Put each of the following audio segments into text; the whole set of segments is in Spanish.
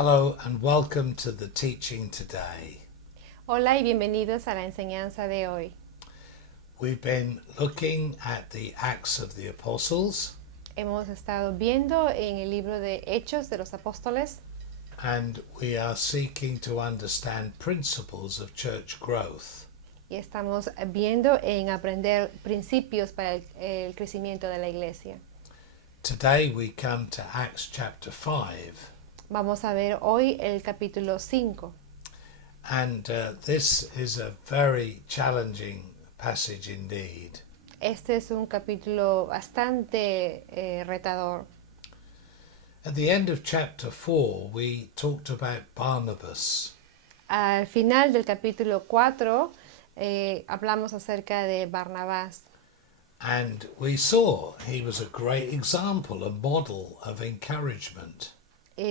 Hello and welcome to the teaching today. Hola y bienvenidos a la enseñanza de hoy. We've been looking at the Acts of the Apostles Hemos estado viendo en el libro de Hechos de los Apóstoles and we are seeking to understand principles of church growth. y estamos viendo en aprender principios para el crecimiento de la iglesia. Today we come to Acts chapter 5 Vamos a ver hoy el capítulo 5 and this is a very challenging passage indeed. Este es un capítulo bastante retador. At the end of chapter 4 we talked about Barnabas. Al final del capítulo 4 hablamos acerca de Barnabás. And we saw he was a great example, a model of encouragement.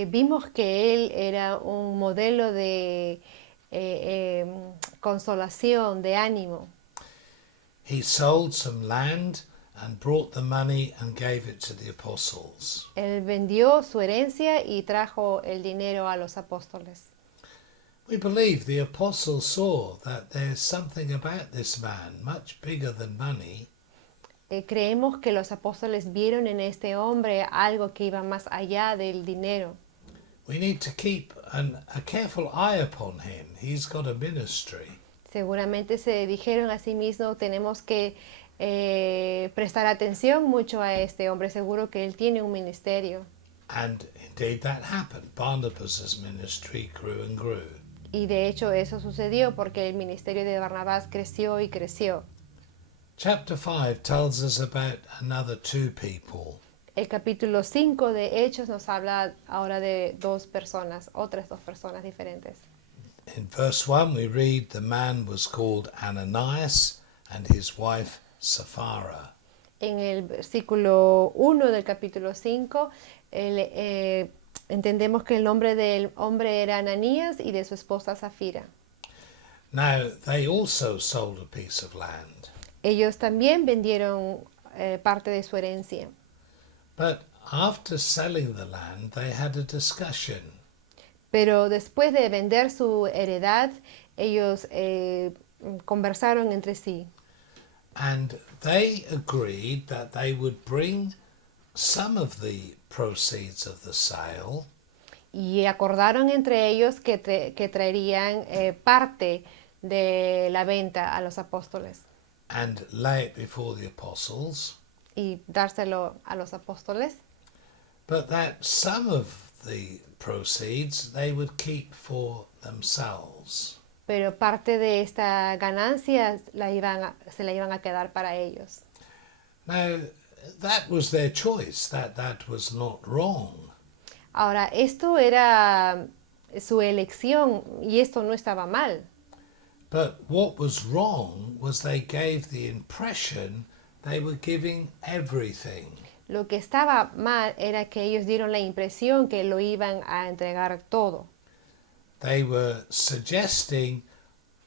Vimos que él era un modelo de consolación, de ánimo. He sold some land and brought the money and gave it to the apostles. Él vendió su herencia y trajo el dinero a los apóstoles. We believe the apostles saw that there's something about this man much bigger than money. Creemos que los apóstoles vieron en este hombre algo que iba más allá del dinero. We need to keep a careful eye upon him. He's got a ministry. Seguramente se dijeron a sí mismos, tenemos que prestar atención mucho a este hombre, seguro que él tiene un ministerio. And indeed that happened. Barnabas' ministry grew and grew. Y de hecho eso sucedió porque el ministerio de Barnabás creció y creció. Chapter 5 tells us about another two people. El capítulo 5 de Hechos nos habla ahora de otras dos personas diferentes. In verse 1 we read the man was called Ananias and his wife Sapphira. En el versículo 1 del capítulo 5 entendemos que el nombre del hombre era Ananías y de su esposa Zafira. Now they also sold a piece of land, Ellos también vendieron parte de su herencia, but after selling the land they had a discussion. pero después de vender su heredad, ellos conversaron entre sí. And they agreed that they would bring some of the proceeds of the sale Y acordaron entre ellos que traerían parte de la venta a los apóstoles and lay it before the apostles, y dárselo a los apóstoles, but that some of the proceeds they would keep for themselves. pero parte de esta ganancia se la iban a quedar para ellos. Now, that was their choice. That was not wrong. Ahora, esto era su elección y esto no estaba mal. But what was wrong was they gave the impression they were giving everything. Lo que estaba mal era que ellos dieron la impresión que lo iban a entregar todo. They were suggesting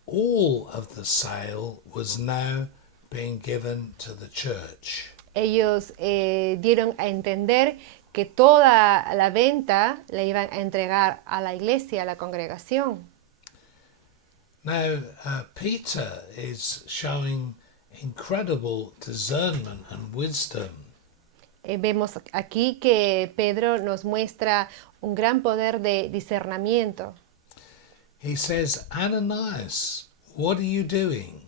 all of the sale was now being given to the church. Ellos dieron a entender que toda la venta la iban a entregar a la iglesia, a la congregación. Now, Peter is showing incredible discernment and wisdom. Vemos aquí que Pedro nos muestra un gran poder de discernimiento. He says, Ananias, what are you doing?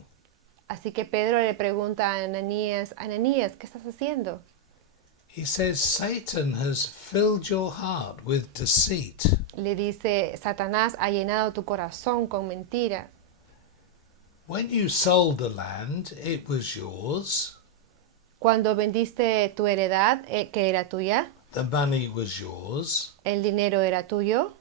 Así que Pedro le pregunta a Ananías, Ananías, ¿qué estás haciendo? He says, Satan has filled your heart with deceit. Le dice, Satanás ha llenado tu corazón con mentira. When you sold the land, it was yours. Cuando vendiste tu heredad, que era tuya, The money was yours. el dinero era tuyo,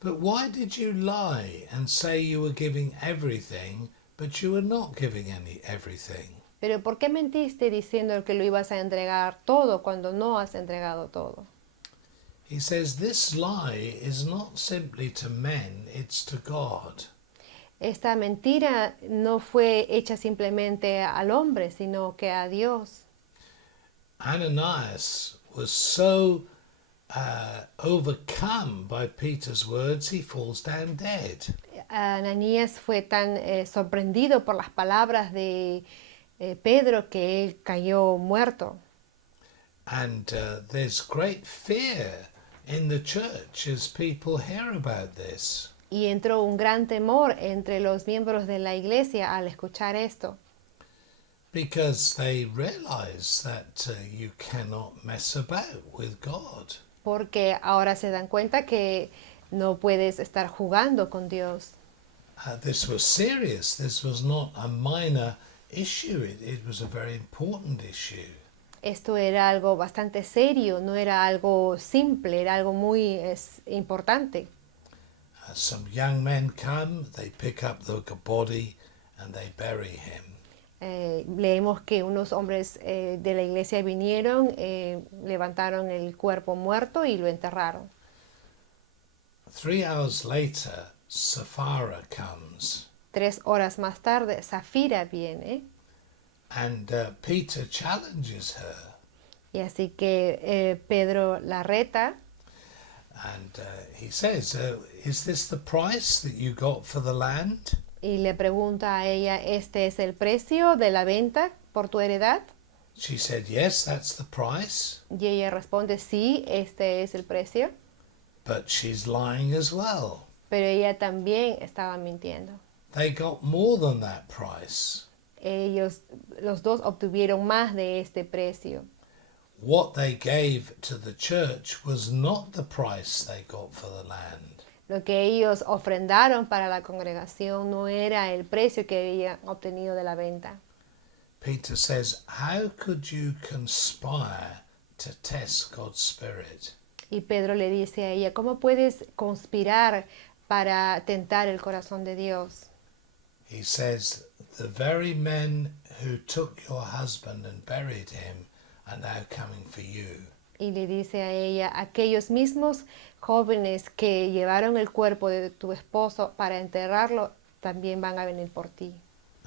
But why did you lie and say you were giving everything, but you were not giving everything? pero ¿por qué mentiste diciendo que lo ibas a entregar todo cuando no has entregado todo? He says this lie is not simply to men, it's to God. Esta mentira no fue hecha simplemente al hombre, sino que a Dios. Ananias was so overcome by Peter's words, he falls down dead. Ananías fue tan sorprendido por las palabras de Pedro que él cayó muerto. And there's great fear in the church as people hear about this. Y entró un gran temor entre los miembros de la iglesia al escuchar esto, Because they realize that you cannot mess about with God. porque ahora se dan cuenta que no puedes estar jugando con Dios. This was serious. This was not a minor issue. It was a very important issue. Esto era algo bastante serio, no era algo simple, era algo muy importante. Some young men come, they pick up the body and they bury him. Leemos que unos hombres de la iglesia vinieron, levantaron el cuerpo muerto y lo enterraron. 3 hours later, Sapphira comes. 3 horas más tarde, Zafira viene, And Peter challenges her. y así que Pedro la reta. And he says, is this the price that you got for the land? Y le pregunta a ella, ¿este es el precio de la venta por tu heredad? She said, yes, that's the price. Y ella responde, sí, este es el precio. But she's lying as well. Pero ella también estaba mintiendo. They got more than that price. Ellos, los dos obtuvieron más de este precio. What they gave to the church was not the price they got for the land. Lo que ellos ofrendaron para la congregación no era el precio que habían obtenido de la venta. Peter says, how could you conspire to test God's Spirit? Y Pedro le dice a ella, ¿cómo puedes conspirar para tentar el corazón de Dios? He says, the very men who took your husband and buried him are now coming for you. Y le dice a ella, aquellos mismos jóvenes que llevaron el cuerpo de tu esposo para enterrarlo, también van a venir por ti.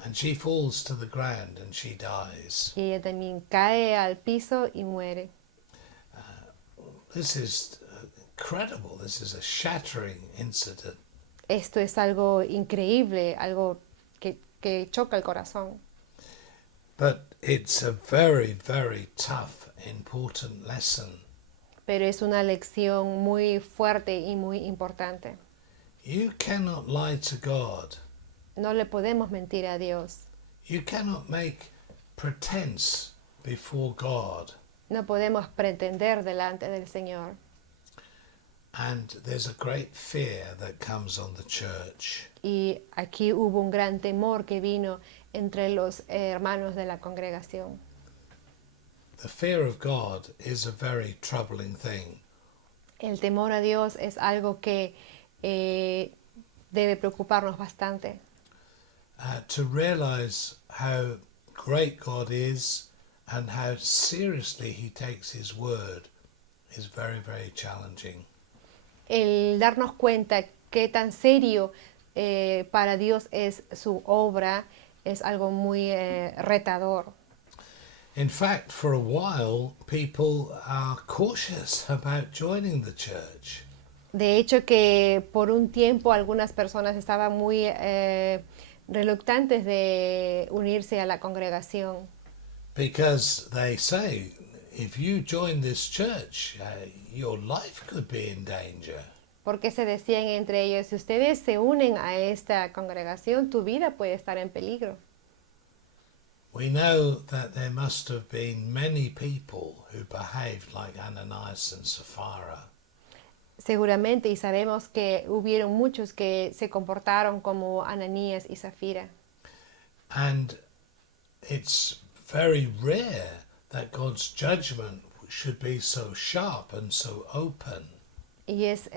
And she falls to the ground and she dies. Y ella también cae al piso y muere. This is incredible. This is a shattering incident. Esto es algo increíble, algo que choca el corazón. But it's a very, very tough, important lesson. Pero es una lección muy fuerte y muy importante. You cannot lie to God. No le podemos mentir a Dios. You cannot make pretense before God. No podemos pretender delante del Señor. And there's a great fear that comes on the church. Y aquí hubo un gran temor que vino entre los hermanos de la congregación. The fear of God is a very troubling thing. El temor a Dios es algo que debe preocuparnos bastante. To realize how great God is and how seriously he takes his word is very, very challenging. El darnos cuenta qué tan serio para Dios es su obra es algo muy retador. In fact, for a while, people are cautious about joining the church. De hecho, que por un tiempo algunas personas estaban muy reluctantes de unirse a la congregación. Because they say, if you join this church, your life could be in danger. Porque se decían entre ellos, si ustedes se unen a esta congregación, tu vida puede estar en peligro. We know that there must have been many people who behaved like Ananias and Sapphira. Seguramente, y sabemos que hubieron muchos que se comportaron como Ananías y Zafira. And it's very rare that God's judgment should be so sharp and so open. Y es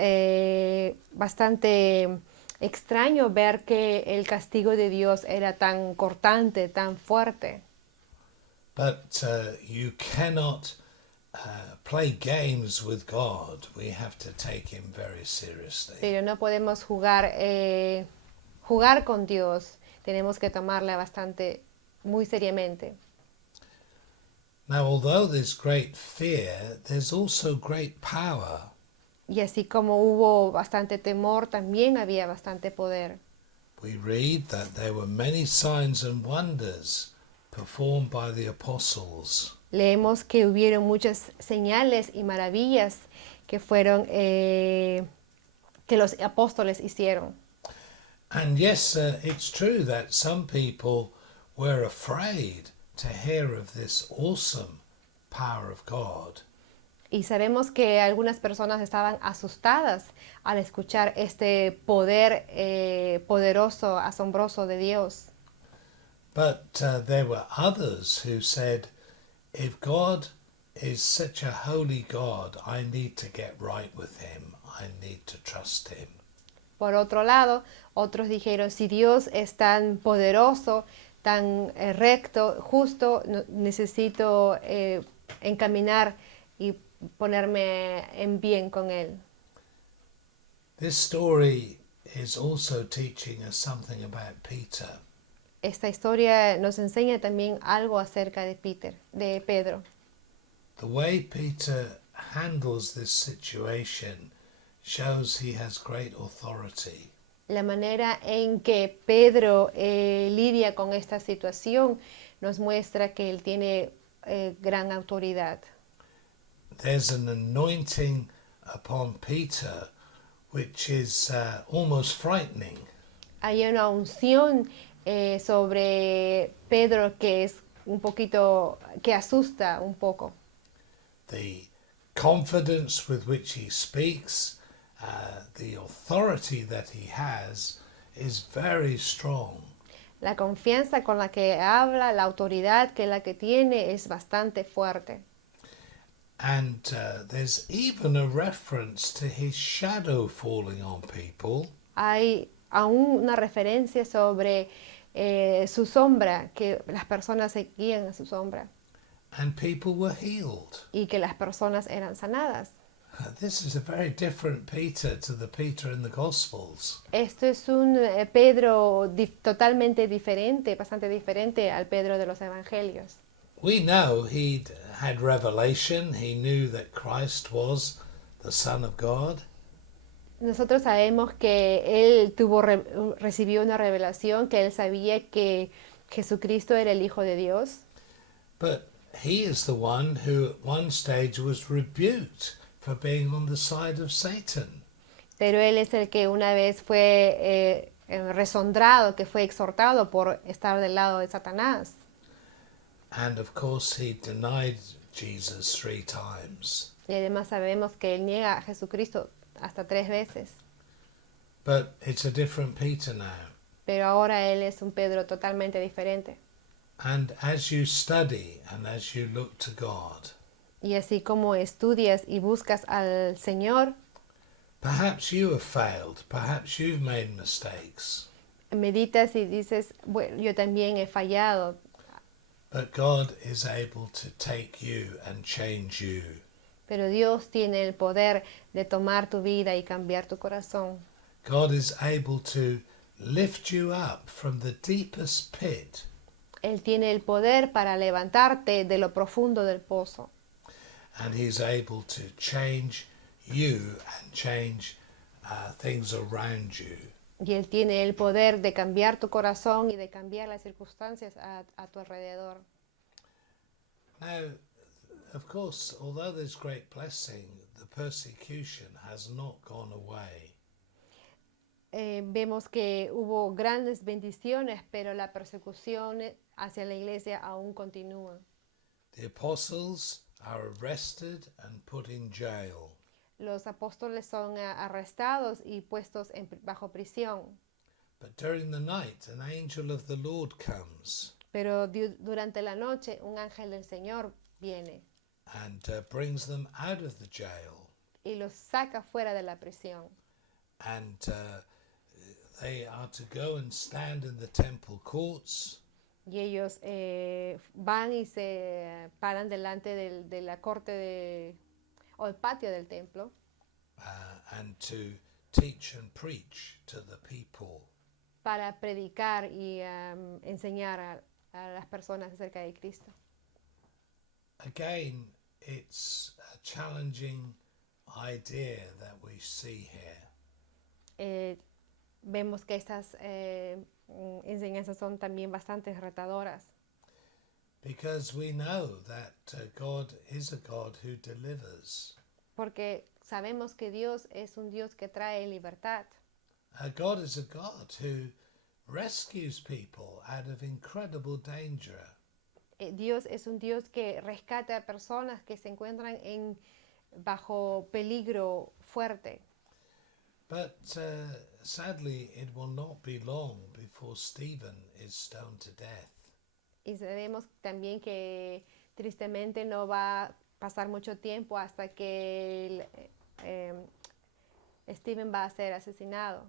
bastante extraño ver que el castigo de Dios era tan cortante, tan fuerte. But you cannot play games with God. We have to take him very seriously. Pero no podemos jugar con Dios. Tenemos que tomarla bastante, muy seriamente. Now, although there's great fear, there's also great power. Y así como hubo bastante temor, también había bastante poder. We read that there were many signs and wonders performed by the apostles. Leemos que hubieron muchas señales y maravillas que fueron que los apóstoles hicieron. And yes, it's true that some people were afraid to hear of this awesome power of God. Y sabemos que algunas personas estaban asustadas al escuchar este poder poderoso, asombroso de Dios. But there were others who said, if God is such a holy God, I need to get right with him. I need to trust him. Por otro lado, otros dijeron, si Dios es tan poderoso, tan recto, justo, necesito encaminar y ponerme en bien con Él. This story is also teaching us something about Peter. Esta historia nos enseña también algo acerca de Pedro. The way Peter handles this situation shows he has great authority. La manera en que Pedro lidia con esta situación nos muestra que él tiene gran autoridad. There's an anointing upon Peter which is almost frightening. Hay una unción sobre Pedro que es un poquito, que asusta un poco. The confidence with which he speaks, the authority that he has is very strong. La confianza con la que habla, la autoridad que la que tiene es bastante fuerte. And there's even a reference to his shadow falling on people. Hay aún una referencia sobre su sombra, que las personas seguían a su sombra And people were healed. y que las personas eran sanadas. This is a very different Peter to the Peter in the Gospels. Esto es un Pedro totalmente diferente, bastante diferente al Pedro de los Evangelios. We know he'd had revelation. He knew that Christ was the Son of God. Nosotros sabemos que él recibió una revelación, que él sabía que Jesucristo era el Hijo de Dios. But he is the one who at one stage was rebuked for being on the side of Satan. Pero él es el que una vez fue resondrado, que fue exhortado por estar del lado de Satanás. And of course he denied Jesus 3 times. Y además sabemos que él niega a Jesucristo hasta 3 veces. But it's a different Peter now. Pero ahora él es un Pedro totalmente diferente. And as you study and as you look to God, Y así como estudias y buscas al Señor, perhaps you have failed, perhaps you've made mistakes, meditas y dices, bueno, yo también he fallado, but God is able to take you and change you. pero Dios tiene el poder de tomar tu vida y cambiar tu corazón. God is able to lift you up from the deepest pit Él tiene el poder para levantarte de lo profundo del pozo. and he's able to change you and change things around you. Y Él tiene el poder de cambiar tu corazón y de cambiar las circunstancias a tu alrededor. Now, of course, although there's great blessing, the persecution has not gone away. Vemos que hubo grandes bendiciones, pero la persecución hacia la iglesia aún continúa. The apostles are arrested and put in jail. Los apóstoles son arrestados y puestos bajo prisión. But during the night, an angel of the Lord comes Pero durante la noche un ángel del Señor viene and brings them out of the jail. y los saca fuera de la prisión. And they are to go and stand in the temple courts. Y ellos van y se paran delante de la corte o el patio del templo And to teach and preach to the people. para predicar y enseñar a las personas acerca de Cristo. again, it's a challenging idea that we see here. Vemos que estas enseñanzas son también bastante retadoras, Because we know that God is a God who delivers. porque sabemos que Dios es un Dios que trae libertad. God is a God who rescues people out of incredible danger. Dios es un Dios que rescata a personas que se encuentran bajo peligro fuerte. But sadly, it will not be long before Stephen is stoned to death. Y sabemos también que tristemente no va a pasar mucho tiempo hasta que Stephen va a ser asesinado.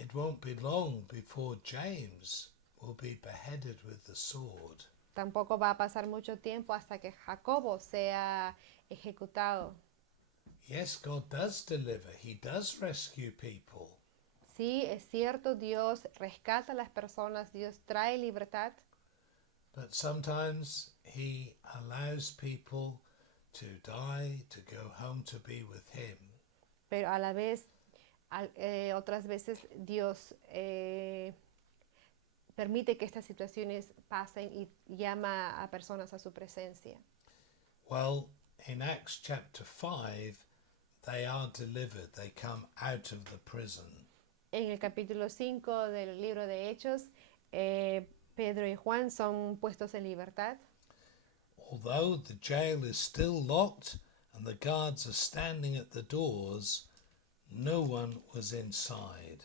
It won't be long before James will be beheaded with the sword. Tampoco va a pasar mucho tiempo hasta que Jacobo sea ejecutado. Yes, God does deliver. He does rescue people. Sí, es cierto, Dios rescata a las personas, Dios trae libertad, But sometimes he allows people to die, to go home to be with him. pero a la vez, otras veces Dios permite que estas situaciones pasen y llama a personas a su presencia. Well, in Acts chapter 5, they are delivered. They come out of the prison. En el capítulo 5 del libro de Hechos, Pedro y Juan son puestos en libertad. Although the jail is still locked and the guards are standing at the doors, no one was inside.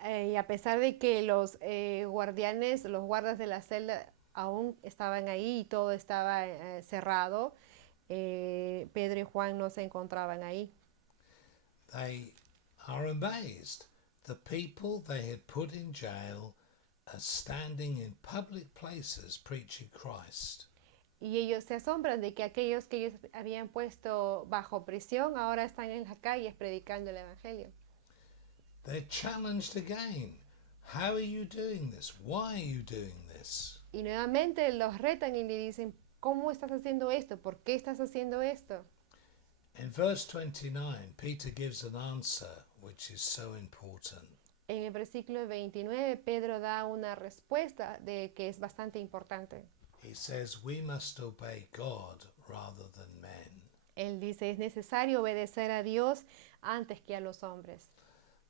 Y a pesar de que los guardianes, los guardas de la celda aún estaban ahí y todo estaba cerrado, Pedro y Juan no se encontraban ahí. They are amazed. The people they had put in jail are standing in public places preaching Christ. Y ellos se asombran de que aquellos que ellos habían puesto bajo prisión ahora están en las calles predicando el Evangelio. They're challenged again. How are you doing this? Why are you doing this? Y nuevamente los retan y le dicen, ¿cómo estás haciendo esto? ¿Por qué estás haciendo esto? In verse 29, Peter gives an answer which is so important. En el versículo 29, Pedro da una respuesta de que es bastante importante. He says, we must obey God rather than men. Él dice, es necesario obedecer a Dios antes que a los hombres.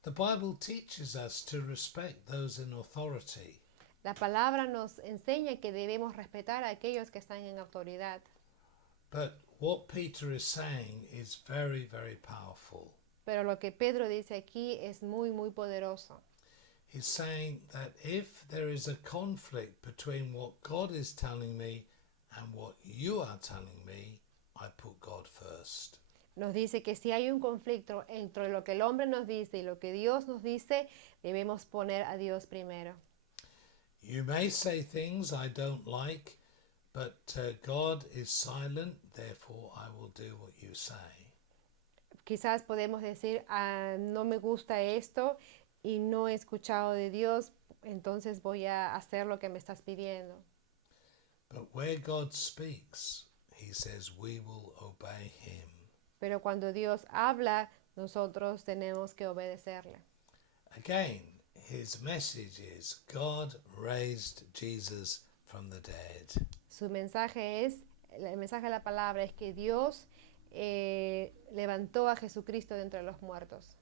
The Bible teaches us to respect those in authority. La palabra nos enseña que debemos respetar a aquellos que están en autoridad. But what Peter is saying is very, very powerful. Pero lo que Pedro dice aquí es muy, muy poderoso. He's saying that if there is a conflict between what God is telling me and what you are telling me, I put God first. Nos dice que si hay un conflicto entre lo que el hombre nos dice y lo que Dios nos dice, debemos poner a Dios primero. You may say things I don't like, but God is silent, therefore I will do what you say. Quizás podemos decir, no me gusta esto y no he escuchado de Dios, entonces voy a hacer lo que me estás pidiendo. But where God speaks, he says we will obey him. Pero cuando Dios habla, nosotros tenemos que obedecerle. Again, his message is God raised Jesus from the dead. Su mensaje es, el mensaje de la palabra es que Dios levantó a Jesucristo de entre los muertos.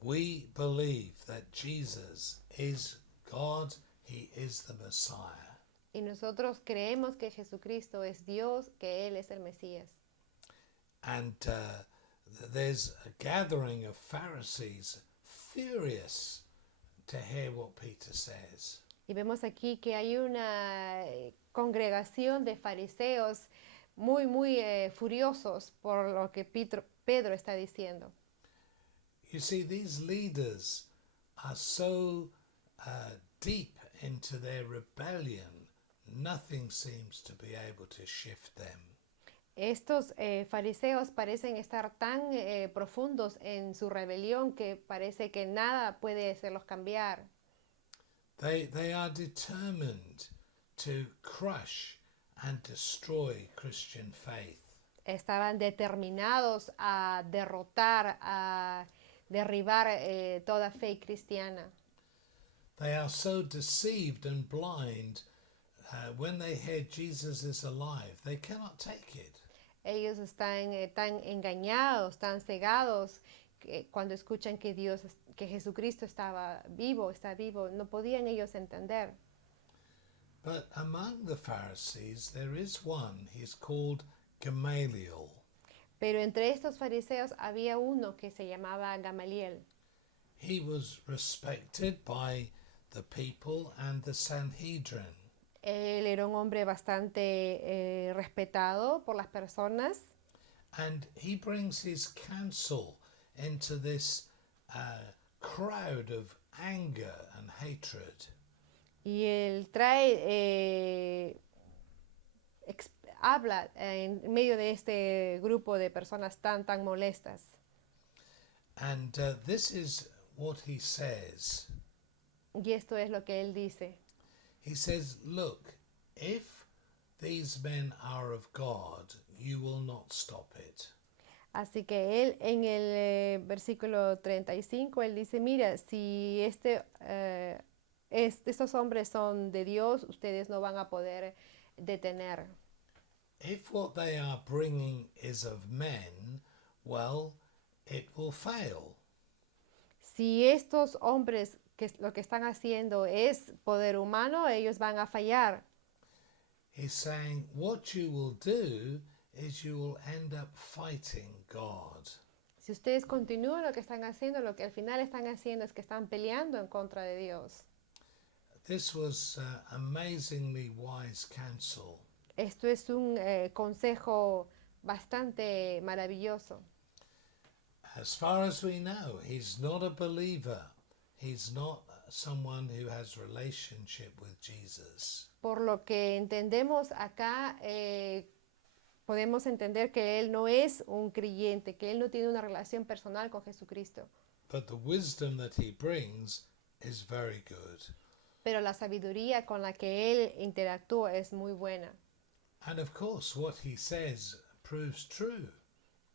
We believe that Jesus is God, he is the Messiah. Y nosotros creemos que Jesucristo es Dios, que Él es el Mesías. And there's a gathering of Pharisees furious to hear what Peter says. Y vemos aquí que hay una congregación de fariseos muy, muy furiosos por lo que Pedro está diciendo. You see, these leaders are so deep into their rebellion, nothing seems to be able to shift them. Estos fariseos parecen estar tan profundos en su rebelión que parece que nada puede hacerlos cambiar. They are determined to crush and destroy Christian faith. Estaban determinados a derrotar, a derribar toda fe cristiana. They are so deceived and blind when they hear Jesus is alive, they cannot take it. Ellos están tan engañados, tan cegados, que cuando escuchan que que Jesucristo está vivo, no podían ellos entender. But among the Pharisees there is one, he's called Gamaliel. Pero entre estos fariseos había uno que se llamaba Gamaliel. He was respected by the people and the Sanhedrin. Él era un hombre bastante respetado por las personas. And he brings his counsel into this crowd of anger and hatred. Y él trae, habla en medio de este grupo de personas tan molestas. And this is what he says. Y esto es lo que él dice. He says, look, if these men are of God, you will not stop it. Así que él en el versículo 35, él dice, mira, si estos hombres son de Dios, ustedes no van a poder detener. If what they are bringing is of men, well, it will fail. Si estos hombres lo que están haciendo es poder humano, ellos van a fallar. He's saying what you will do is you will end up fighting God. Si ustedes continúan lo que están haciendo, lo que al final están haciendo es que están peleando en contra de Dios. This was amazingly wise counsel. Esto es un consejo bastante maravilloso. As far as we know, he's not a believer. He's not someone who has relationship with Jesus. Por lo que entendemos acá, podemos entender que él no es un creyente, que él no tiene una relación personal con Jesucristo. But the wisdom that he brings is very good. Pero la sabiduría con la que él interactúa es muy buena. And of course, what he says proves true.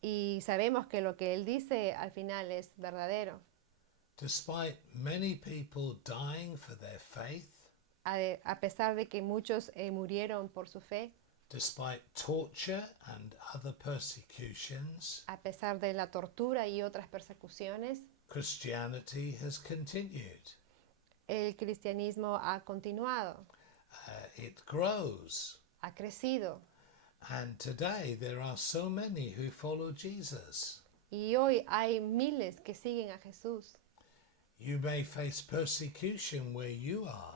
Y sabemos que lo que él dice al final es verdadero. Despite many people dying for their faith, A pesar de que muchos murieron por su fe, despite torture and other persecutions, a pesar de la tortura y otras persecuciones, Christianity has continued. el cristianismo ha continuado, It grows. ha crecido. And today there are so many who follow Jesus. Y hoy hay miles que siguen a Jesús. You may face persecution where you are.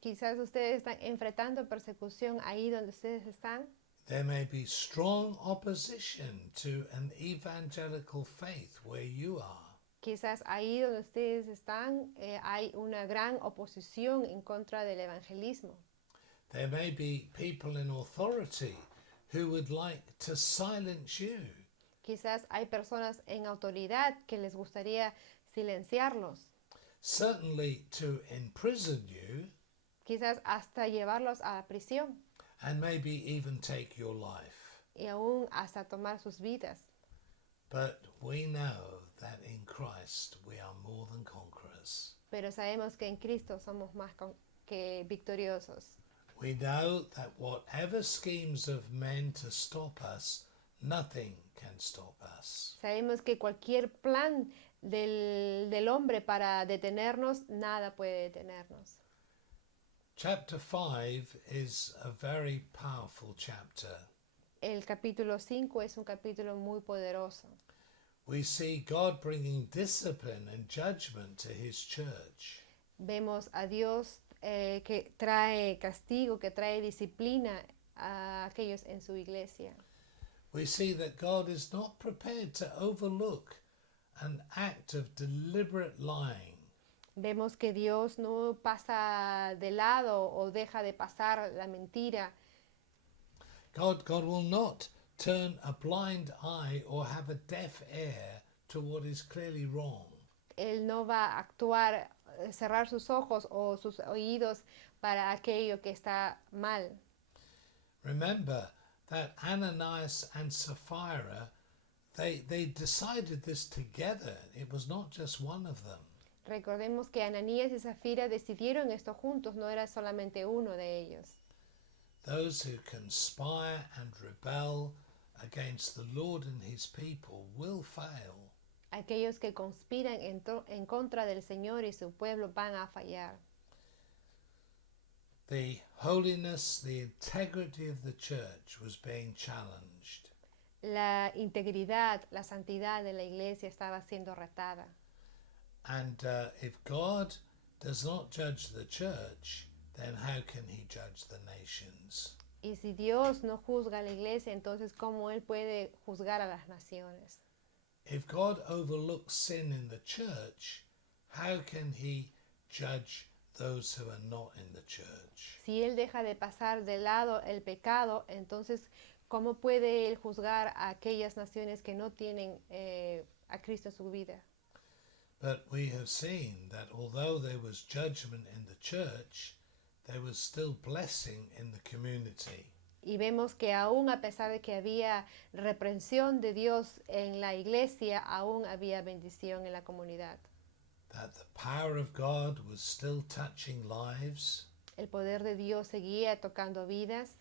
Quizás ustedes están enfrentando persecución ahí donde ustedes están. There may be strong opposition to an evangelical faith where you are. Quizás ahí donde ustedes están hay una gran oposición en contra del evangelismo. There may be people in authority who would like to silence you. Quizás hay personas en autoridad que les gustaría silenciarlos. Certainly to imprison you. Quizás hasta llevarlos a la prisión. And maybe even take your life. Y aún hasta tomar sus vidas. But we know that in Christ we are more than conquerors. Pero sabemos que en Cristo somos más que victoriosos. We know that whatever schemes of men to stop us, nothing can stop us. Sabemos que cualquier plan del hombre para detenernos, nada puede detenernos. Chapter 5 is a very powerful chapter. El capítulo 5 es un capítulo muy poderoso. We see God bringing discipline and judgment to his church. Vemos a Dios que trae castigo, que trae disciplina a aquellos en su iglesia. We see that God is not prepared to overlook an act of deliberate lying. Vemos que Dios no pasa de lado o deja de pasar la mentira. God will not turn a blind eye or have a deaf ear to what is clearly wrong. Él no va a actuar, cerrar sus ojos o sus oídos para aquello que está mal. Remember that Ananias and Sapphira, they decided this together. It was not just one of them. Recordemos que Ananías y Zafira decidieron esto juntos, no era solamente uno de ellos. Those who conspire and rebel against the Lord and his people will fail. Aquellos que conspiran en contra del Señor y su pueblo van a fallar. The holiness, the integrity of the church was being challenged. La integridad, la santidad de la iglesia estaba siendo retada. And if God does not judge the church, then how can he judge the nations? Y si Dios no juzga a la iglesia, entonces ¿cómo Él puede juzgar a las naciones? If God overlooks sin in the church, how can he judge those who are not in the church? Si Él deja de pasar de lado el pecado, entonces ¿cómo puede Él juzgar a aquellas naciones que no tienen a Cristo en su vida? But we have seen that although there was judgment in the church, there was still blessing in the community. Y vemos que aún a pesar de que había reprensión de Dios en la iglesia, aún había bendición en la comunidad. That the power of God was still touching lives. El poder de Dios seguía tocando vidas.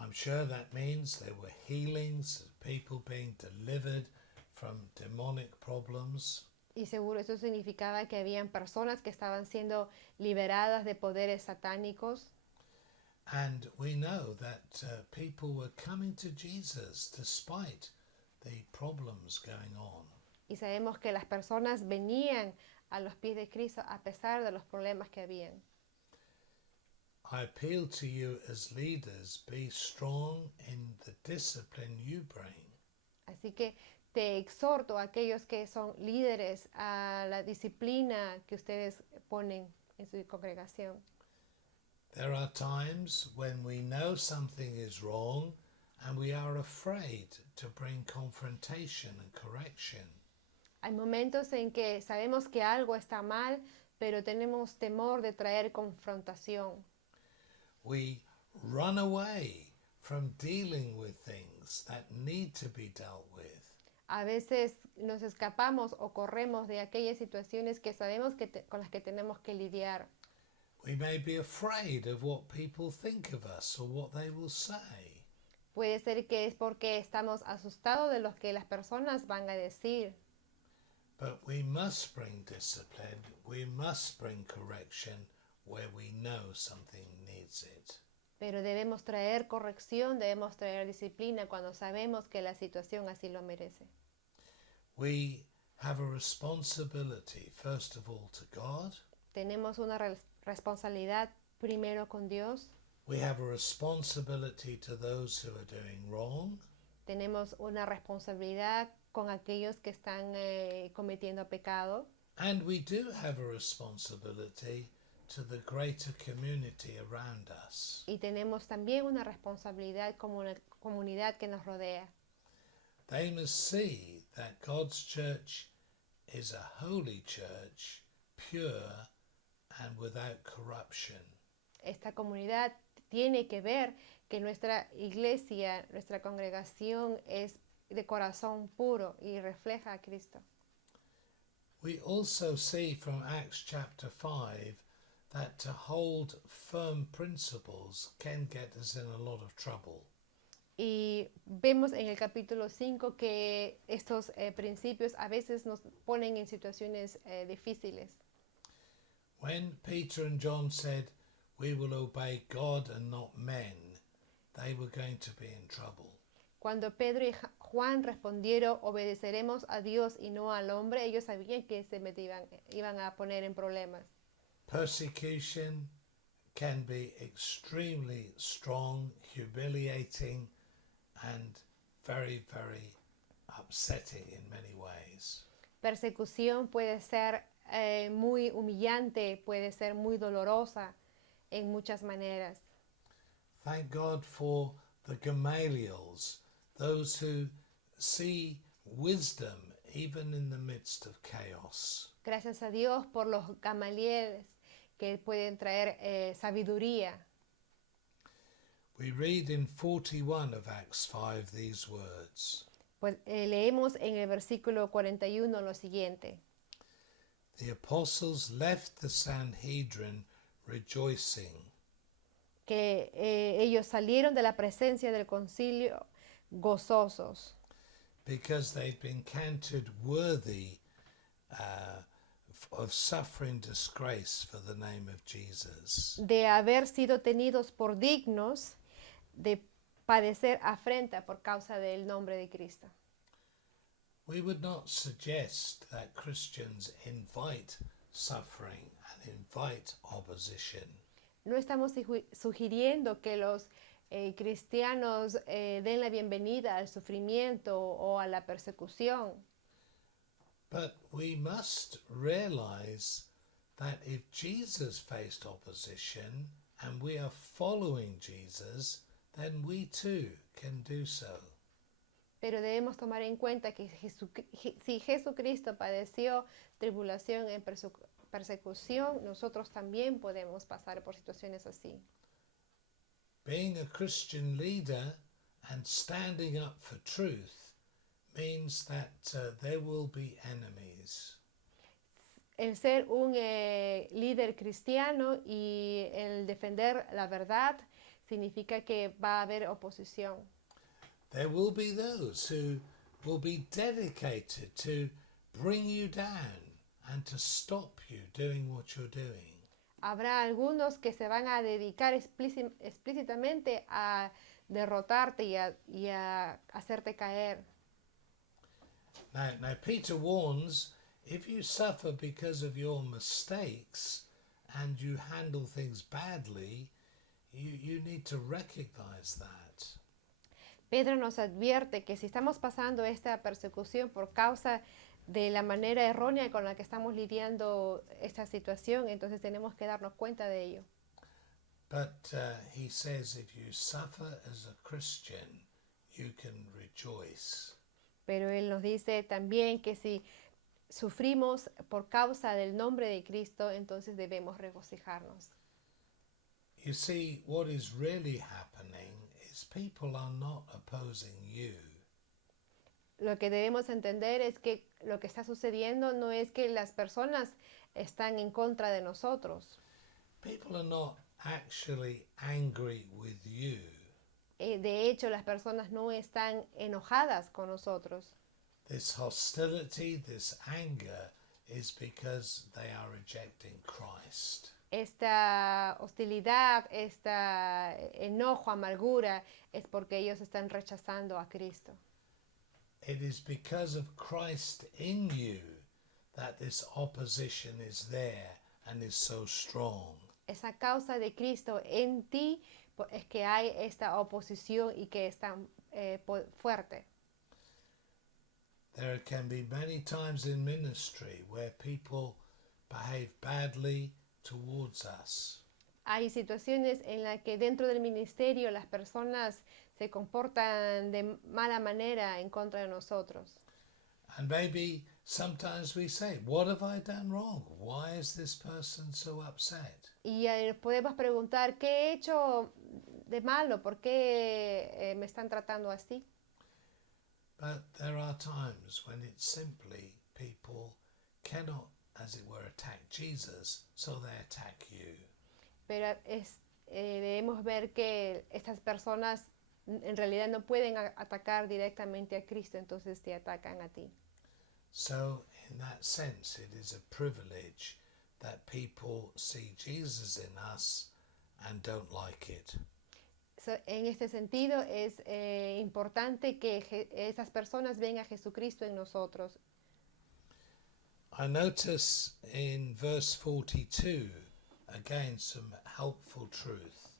I'm sure that means there were healings, people being delivered from demonic problems. Y seguro eso significaba que habían personas que estaban siendo liberadas de poderes satánicos. And we know that people were coming to Jesus despite the problems going on. Y sabemos que las personas venían a los pies de Cristo a pesar de los problemas que habían. I appeal to you as leaders, be strong in the discipline you bring. Así que te exhorto a aquellos que son líderes a la disciplina que ustedes ponen en su congregación. There are times when we know something is wrong and we are afraid to bring confrontation and correction. Hay momentos en que sabemos que algo está mal, pero tenemos temor de traer confrontación. We run away from dealing with things that need to be dealt with. A veces nos escapamos o corremos de aquellas situaciones que sabemos con las que tenemos que lidiar. We may be afraid of what people think of us or what they will say. Puede ser que es porque estamos asustados de lo que las personas van a decir. But we must bring discipline, we must bring correction where we know something needs it. Pero debemos traer corrección, debemos traer disciplina cuando sabemos que la situación así lo merece. We have a responsibility, first of all, to God. Tenemos una responsabilidad primero con Dios. We have a responsibility to those who are doing wrong. Tenemos una responsabilidad con aquellos que están cometiendo pecado. And we do have a responsibility to the greater community around us. Y tenemos también una responsabilidad como una comunidad que nos rodea. They must see that God's church is a holy church, pure and without corruption. Esta comunidad tiene que ver que nuestra iglesia, nuestra congregación es de corazón puro y refleja a Cristo. We also see from Acts chapter 5 that to hold firm principles can get us in a lot of trouble. Y vemos en el capítulo 5 que estos principios a veces nos ponen en situaciones difíciles. When Peter and John said, "We will obey God and not men," they were going to be in trouble. Cuando Pedro y Juan respondieron, obedeceremos a Dios y no al hombre, ellos sabían que iban a poner en problemas. Persecution can be extremely strong, humiliating, and very, very upsetting in many ways. Persecución puede ser muy humillante, puede ser muy dolorosa en muchas maneras. Thank God for the Gamaliels, those who see wisdom even in the midst of chaos. Gracias a Dios por los Gamalieles que pueden traer sabiduría. We read in 41 of Acts 5 these words. Pues leemos en el versículo 41 lo siguiente. The apostles left the Sanhedrin rejoicing, Que ellos salieron de la presencia del concilio gozosos, because they'd been counted worthy of suffering disgrace for the name of Jesus. de haber sido tenidos por dignos de padecer afrenta por causa del nombre de Cristo. We would not suggest that Christians invite suffering and invite opposition. No estamos sugiriendo que los cristianos den la bienvenida al sufrimiento o a la persecución, But we must realize that if Jesus faced opposition and we are following Jesus, then we too can do so. pero debemos tomar en cuenta que si Jesucristo padeció tribulación en persecución, nosotros también podemos pasar por situaciones así. Being a Christian leader and standing up for truth means that there will be enemies. El ser un líder cristiano y el defender la verdad significa que va a haber oposición. There will be those who will be dedicated to bring you down and to stop you doing what you're doing. Habrá algunos que se van a dedicar explícitamente a derrotarte y a hacerte caer. Now Peter warns, if you suffer because of your mistakes and you handle things badly, you need to recognize that. Pedro nos advierte que si estamos pasando esta persecución por causa de la manera errónea con la que estamos lidiando esta situación, entonces tenemos que darnos cuenta de ello. But he says if you suffer as a Christian, you can rejoice. Pero él nos dice también que si sufrimos por causa del nombre de Cristo, entonces debemos regocijarnos. You see, what is really happening is people are not opposing you. Lo que debemos entender es que lo que está sucediendo no es que las personas están en contra de nosotros. People are not actually angry with you. De hecho, las personas no están enojadas con nosotros. This hostility, this anger is because they are rejecting Christ. Esta hostilidad, este enojo, amargura, es porque ellos están rechazando a Cristo. It is because of Christ in you that this opposition is there and is so strong. Es a causa de Cristo en ti es que hay esta oposición y que es tan fuerte. There can be many times in ministry where people behave badly towards us. Hay situaciones en las que dentro del ministerio las personas se comportan de mala manera en contra de nosotros. And maybe sometimes we say, what have I done wrong? Why is this person so upset? Y podemos preguntar, ¿qué he hecho de malo? ¿Por qué me están tratando así? But there are times when it's simply people cannot, as it were, attack Jesus, so they attack you. Pero debemos ver que estas personas en realidad no pueden atacar directamente a Cristo, entonces te atacan a ti. So in that sense, it is a privilege that people see Jesus in us and don't like it. En este sentido es importante que esas personas vean a Jesucristo en nosotros. I notice in verse 42, again, some helpful truth.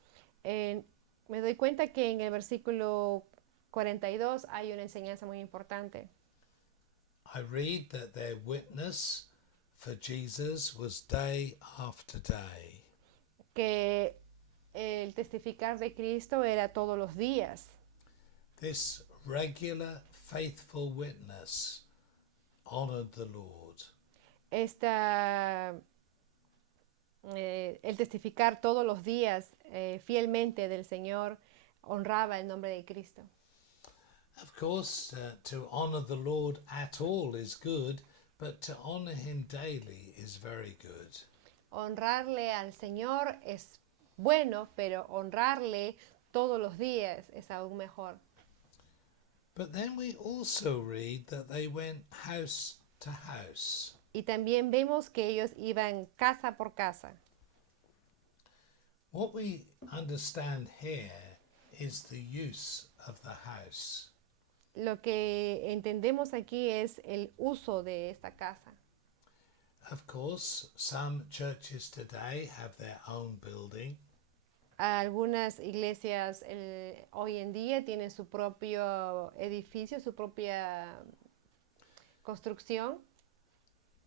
Me doy cuenta que en el versículo 42 hay una enseñanza muy importante. I read that their witness for Jesus was day after day. Que el testificar de Cristo era todos los días. This regular, faithful witness honored the Lord. El testificar todos los días fielmente del Señor honraba el nombre de Cristo. Of course, to honor the Lord at all is good, but to honor him daily is very good. Honrarle al Señor es bueno, pero honrarle todos los días es aún mejor. But then we also read that they went house to house. Y también vemos que ellos iban casa por casa. What we understand here is the use of the house. Lo que entendemos aquí es el uso de esta casa. Of course, some churches today have their own building, Algunas iglesias hoy en día tienen su propio edificio, su propia construcción,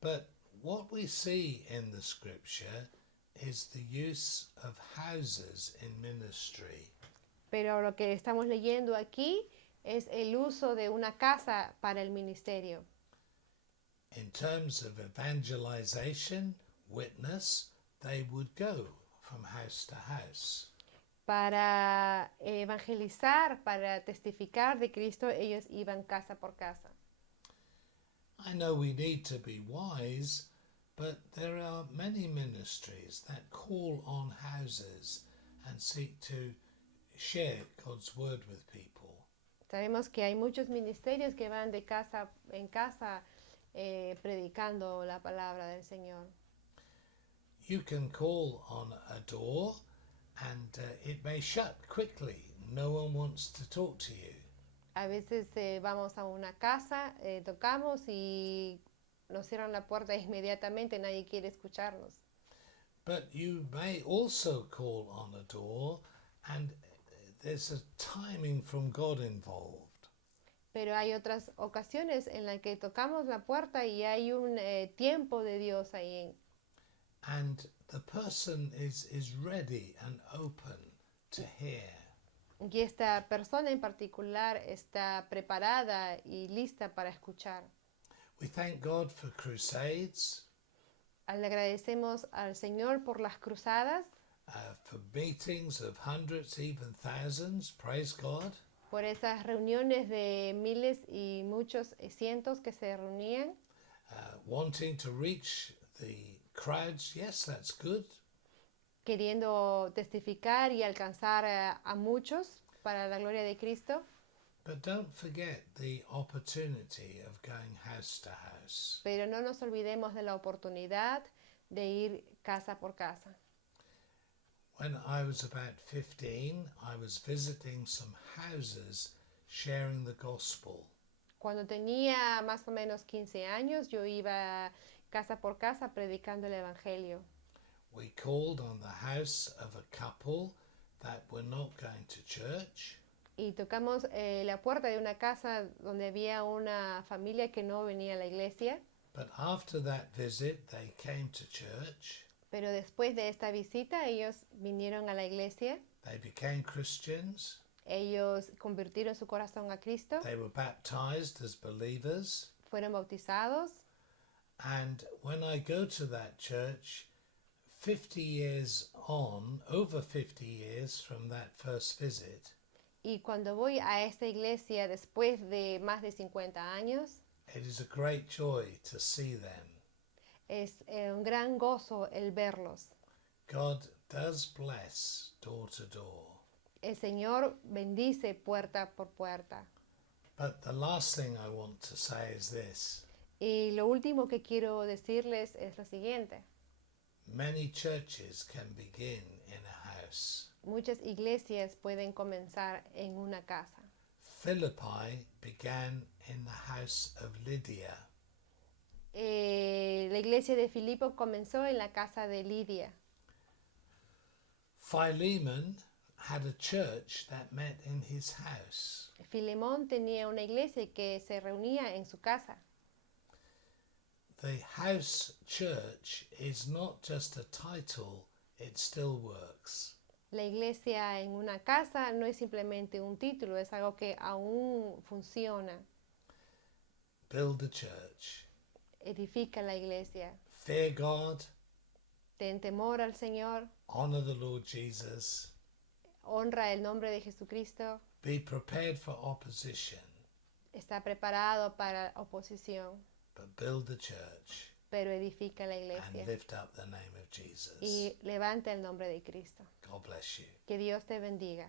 but what we see in the scripture is the use of houses in ministry. pero lo que estamos leyendo aquí es el uso de una casa para el ministerio. In terms of evangelization, witness, they would go from house to house. Para evangelizar, para testificar de Cristo, ellos iban casa por casa. I know we need to be wise, but there are many ministries that call on houses and seek to share God's word with people. Sabemos que hay muchos ministerios que van de casa en casa predicando la palabra del Señor. You can call on a door and it may shut quickly. No one wants to talk to you. A veces vamos a una casa, tocamos y nos cierran la puerta inmediatamente, nadie quiere escucharnos. But you may also call on a door and there's a timing from God involved. Pero hay otras ocasiones en las que tocamos la puerta y hay un tiempo de Dios ahí. And the person is ready and open to hear. Y esta persona en particular está preparada y lista para escuchar. We thank God for crusades, Le agradecemos al Señor por las cruzadas, for meetings of hundreds, even thousands. Praise God. por esas reuniones de miles y muchos cientos que se reunían, Wanting to reach the crowds. Yes, that's good. queriendo testificar y alcanzar a muchos para la gloria de Cristo. But don't forget the opportunity of going house to house. Pero no nos olvidemos de la oportunidad de ir casa por casa. When I was about 15, I was visiting some houses sharing the gospel. Cuando tenía más o menos 15 años, yo iba casa por casa predicando el Evangelio. We called on the house of a couple that were not going to church. Y tocamos la puerta de una casa donde había una familia que no venía a la iglesia. But after that visit, they came to church. Pero después de esta visita, ellos vinieron a la iglesia. They became Christians. Ellos convirtieron su corazón a Cristo. They were baptized as believers. Fueron bautizados. And when I go to that church, 50 years on, over 50 years from that first visit, Y cuando voy a esta iglesia después de más de 50 años, it is a great joy to see them. es un gran gozo el verlos. God does bless door to door. El Señor bendice puerta por puerta. But the last thing I want to say is this. Y lo último que quiero decirles es lo siguiente. Many churches can begin in a house. Muchas iglesias pueden comenzar en una casa. Philippi began in the house of Lydia. La iglesia de Filipo comenzó en la casa de Lidia. Philemon had a church that met in his house. Filemón tenía una iglesia que se reunía en su casa. The house church is not just a title, it still works. La iglesia en una casa no es simplemente un título, es algo que aún funciona. Build a church. Edifica la iglesia. Fear God. Ten temor al Señor. Honor the Lord Jesus. honra el nombre de Jesucristo, Be prepared for opposition, está preparado para oposición, but build the church pero edifica la and iglesia lift up the name of Jesus. y levanta el nombre de Cristo. God bless you. Que Dios te bendiga.